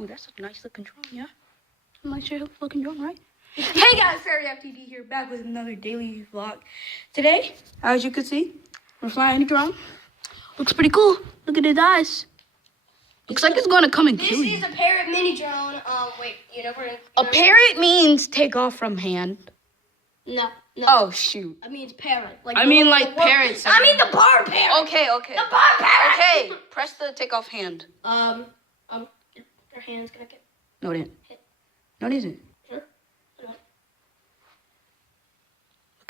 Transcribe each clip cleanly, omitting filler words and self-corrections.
Ooh, that's a nice looking drone, yeah. Nice looking drone, right? Hey guys, Parrot FTD here, back with another daily vlog. Today, as you can see, we're flying a drone. Looks pretty cool. Look at his eyes. Looks like it's gonna come and kill you. This is a Parrot mini drone. Wait, a Parrot means take off from hand. No. Oh shoot. I mean it's Parrot. Like parrots. I mean the bar parrot. Okay. The bar parrot. Okay, press the take off hand. Your hand's gonna get. No, it isn't. No, it isn't. Sure. Look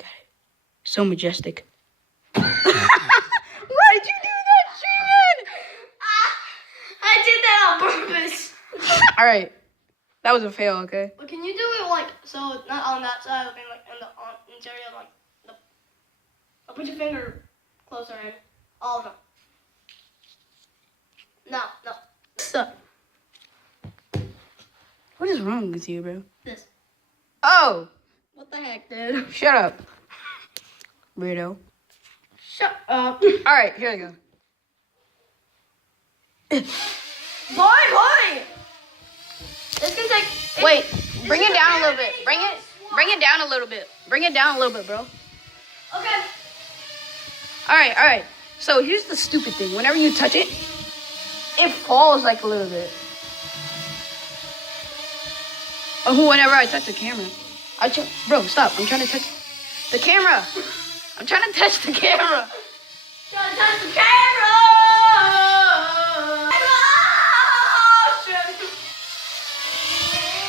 at it. So majestic. Why'd you do that, Sherman? I did that on purpose. All right, that was a fail. Okay. But can you do it like so? Not on that side, but like in the interior, like the. I'll put your finger closer in. All of them. No. So. What is wrong with you, bro? This. Oh. What the heck, dude? Shut up. Weirdo. Shut up. All right, here we go. Boy. This can take. Wait, bring it down a little bit. Bring it down a little bit. Bring it down a little bit, bro. Okay. All right. So here's the stupid thing. Whenever you touch it, it falls like a little bit. Oh, whenever I touch the camera. Bro, stop. I'm trying to touch the camera. I'm trying to touch the camera. Trying to touch the camera.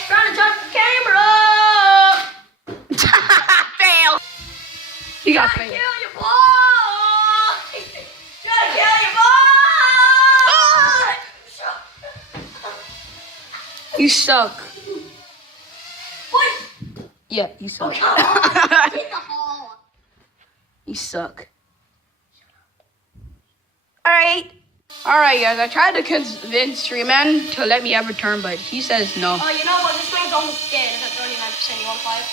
Trying to touch the camera. Fail. You got failed. Kill your boy. Trying to kill your boy. You suck. What? Yeah, you suck. In the hall. You suck. Alright, guys. I tried to convince Treeman to let me have a turn, but he says no. Oh, you know what? This thing's almost dead. It's at 39%. You want to fly it?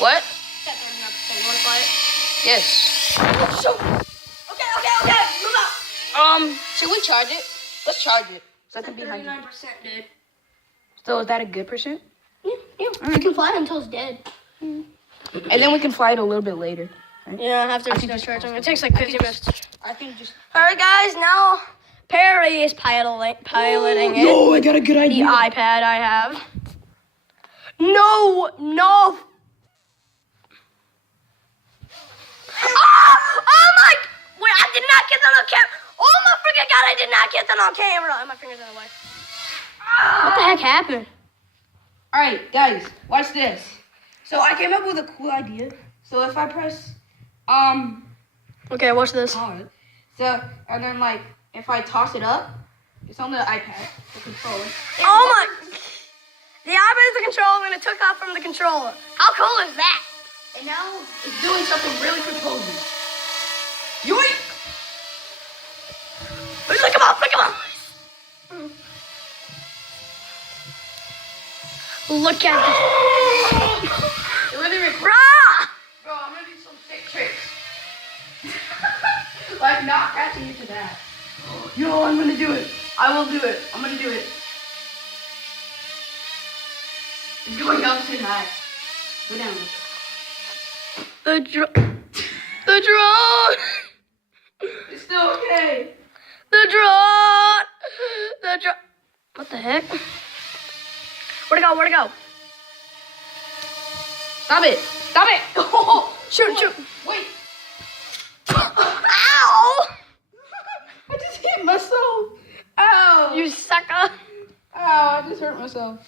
What? It's at 39%. You want to fly it? Yes. Okay. Move out. Should we charge it? Let's charge it. So I can be 39%, behind you. dude. So is that a good percent? Yeah. You can fly it until it's dead. And then we can fly it a little bit later. Right? Yeah, after it's done charging. It takes like 50 minutes. I think just... Alright, guys. Now, Perry is piloting it. No, I got a good The idea. iPad I have. No. Oh my! Wait, I did not get that on camera. Oh my freaking god! I did not get that on camera. And my fingers in the way. What the heck happened? All right, guys, watch this. So I came up with a cool idea. So if I press, Okay, watch this. pause, so and then like if I toss it up, it's on the iPad, the controller. Oh my! The iPad is the controller, and it took off from the controller. How cool is that? And now it's doing something really proposing. Yoink! Flick him off! Look at this. It really Rah! Bro, I'm gonna do some sick tricks. Like not catching you to that. Yo, I'm gonna do it. I will do it. I'm gonna do it. It's going up too high. Go down. The drone! It's still okay. The drone! What the heck? Where'd it go? Stop it. Oh, Shoot. Wait. Ow! I just hit myself. Ow. You sucker. Ow, I just hurt myself.